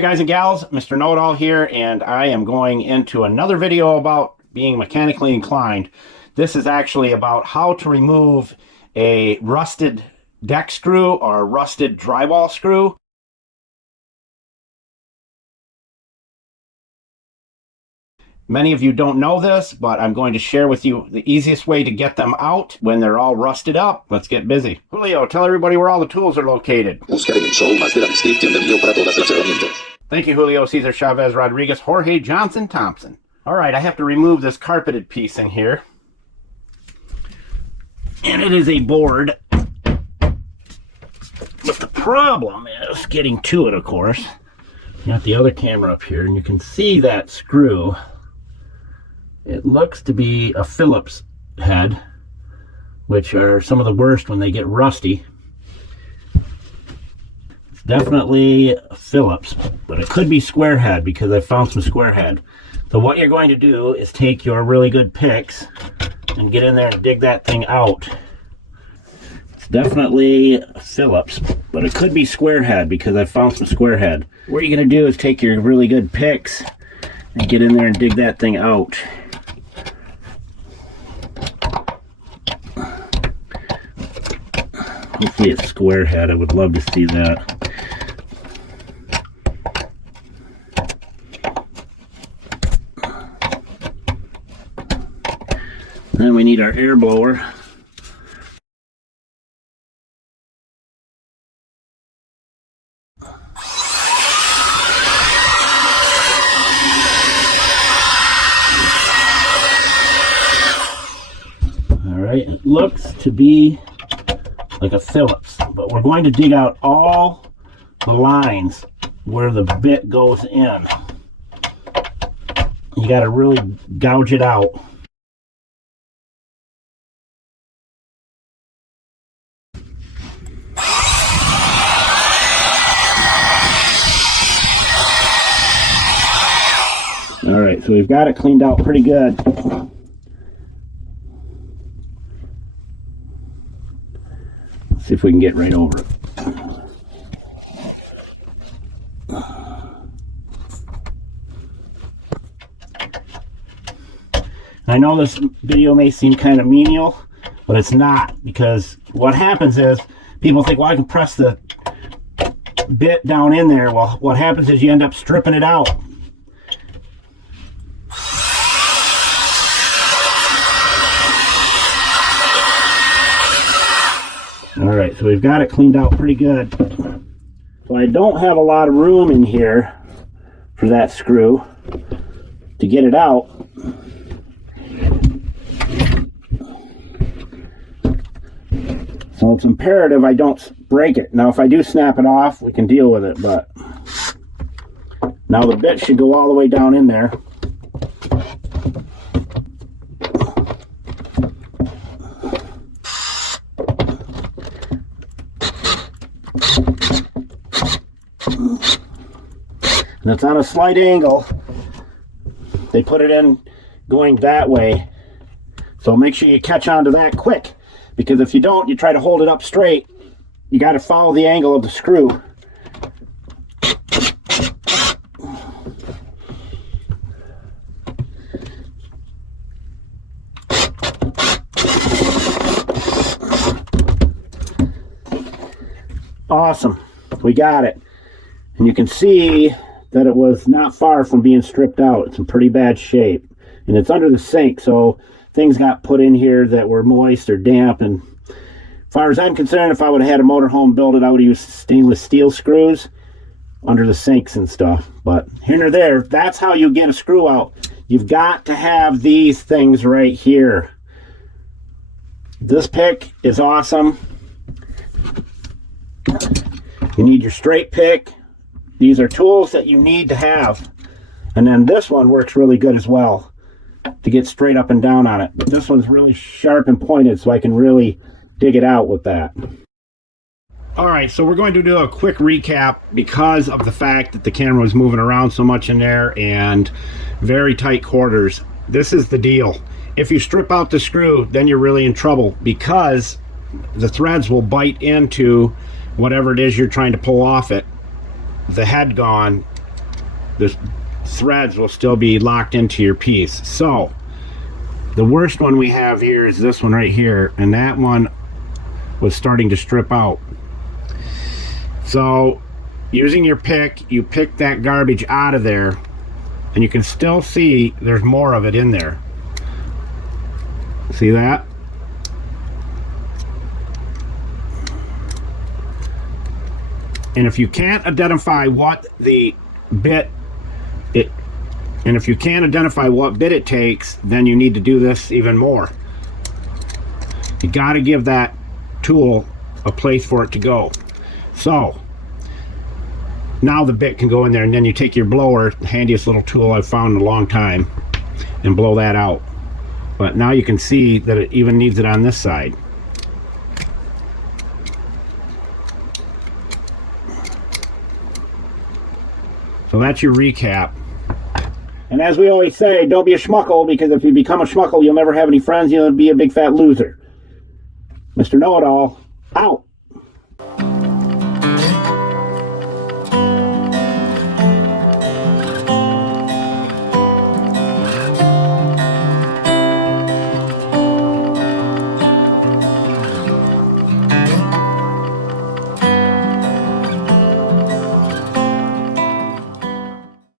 Hey guys and gals, Mr. Know-It-All here, and I am going into another video about being mechanically inclined. This is actually about how to remove a rusted deck screw or a rusted drywall screw. Many of you don't know this, but I'm going to share with you the easiest way to get them out when they're all rusted up. Let's get busy. Julio, tell everybody where all the tools are located. Busca en el show más de la descripción del video para todas las herramientas. Thank you, Julio, Cesar, Chavez, Rodriguez, Jorge, Johnson, Thompson. All right, I have to remove this carpeted piece in here. And it is a board. But the problem is getting to it, of course. Got the other camera up here, and you can see that screw. It looks to be a Phillips head, which are some of the worst when they get rusty. It's definitely a Phillips, but it could be square head because I found some square head. So what you're going to do is take your really good picks and get in there and dig that thing out. It's definitely a Phillips, but it could be square head because I found some square head. What you're going to do is take your really good picks and get in there and dig that thing out. Hopefully it's square head. I would love to see that. Then we need our air blower. Alright, it looks to be like a Phillips, but we're going to dig out all the lines where the bit goes in. You got to really gouge it out. All right, so we've got it cleaned out pretty good. See if we can get right over it. I know this video may seem kind of menial, but it's not, because what happens is people think, well, I can press the bit down in there. Well, what happens is you end up stripping it out. Alright, so we've got it cleaned out pretty good. So I don't have a lot of room in here for that screw to get it out. So it's imperative I don't break it. Now if I do snap it off, we can deal with it, but now the bit should go all the way down in there. And it's on a slight angle. They put it in going that way. So make sure you catch on to that quick, because if you don't, you try to hold it up straight, you got to follow the angle of the screw. Awesome. We got it. And you can see that it was not far from being stripped out. It's in pretty bad shape. And it's under the sink, so things got put in here that were moist or damp. And as far as I'm concerned, if I would have had a motorhome build it, I would have used stainless steel screws under the sinks and stuff. But here or there, that's how you get a screw out. You've got to have these things right here. This pick is awesome. You need your straight pick. These are tools that you need to have. And then this one works really good as well to get straight up and down on it. But this one's really sharp and pointed, so I can really dig it out with that. All right, so we're going to do a quick recap because of the fact that the camera was moving around so much in there and very tight quarters. This is the deal. If you strip out the screw, then you're really in trouble, because the threads will bite into whatever it is you're trying to pull off it. The head gone, the threads will still be locked into your piece. So the worst one we have here is this one right here, and that one was starting to strip out. So using your pick, you pick that garbage out of there, and you can still see there's more of it in there. See that? And if you can't identify what the bit it takes, then you need to do this even more. You got to give that tool a place for it to go. So now the bit can go in there, and then you take your blower, the handiest little tool I've found in a long time, and blow that out. But now you can see that it even needs it on this side. So that's your recap. And as we always say, don't be a schmuckle, because if you become a schmuckle, you'll never have any friends. You'll be a big fat loser. Mr. Know-It-All, out.